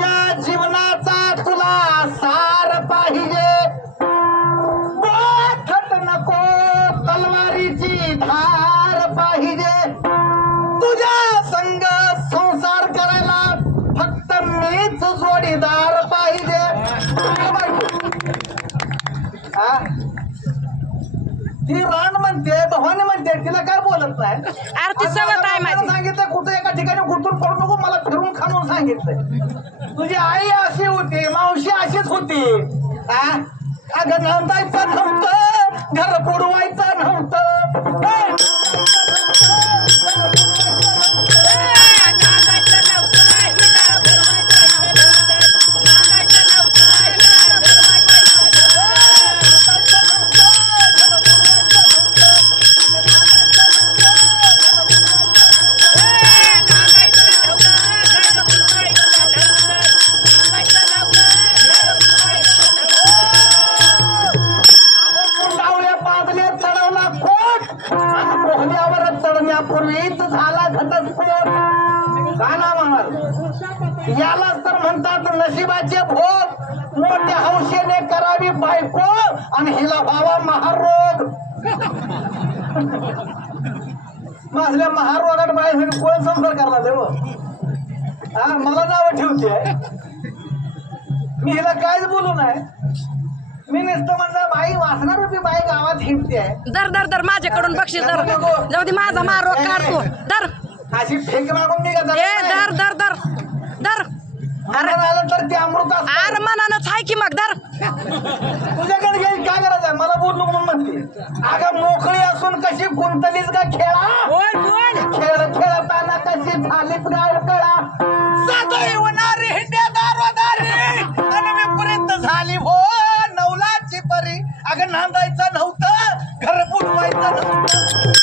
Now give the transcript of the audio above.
तुझ्या जीवनाचा तुला सार पाहिजे, थट नको तलवारीची धार पाहिजे, तुझ्या संग संसार करायला फक्त मीच जोडीदार पाहिजे। ती रान म्हणते भवानी म्हणते तिला काय बोलत नाही, आरती सवत आहे माझी। सांगितलं कुठे एका ठिकाणी गुंतून पडू नको, मला फिरून खाणून सांगितलं। तुझी आई अशी होती, मावशी अशीच होती। अगं नांदायचं नव्हतं, घर बुडवायचं नव्हतं, पूर्वीच झाला घटस्फोट। गाणं म्हणाल यालाच तर म्हणतात नशिबाचे भोग, मोठ्या हौशेने करावी बायको आणि हिला व्हावा महारोग। माझल्या महारोगात बाहेर कोण संसार करणार देव? मला नाव ठेवते, मी हिला काहीच बोलू नाही। मी नुसतं म्हणलं बाई वाचणार होती, बाई गावात हिंडते आहे। दर दर दर माझ्याकडून बक्षीस दर, जाऊ दे माझा मारो काढतो दर, अशी फेक मागून मी का ए दर दर दर दर, अरे आलं तर ते अमृत अरे मनानच आहे की मग दर। तुझ्याकडे घ्यायची काय गरज आहे, मला बोललो म्हणून म्हणते। अगं मोकळी असून कशी गुंतलीस का खेळा, खेळ खेळताना कशी झालीच गाड कळा, सदैव होणारी हिंड्या दारोदारी आणि विपरीत झाली हो नवलाची परी। अगं नांदायचं नव्हतं, घर बुडवायचं नव्हतं,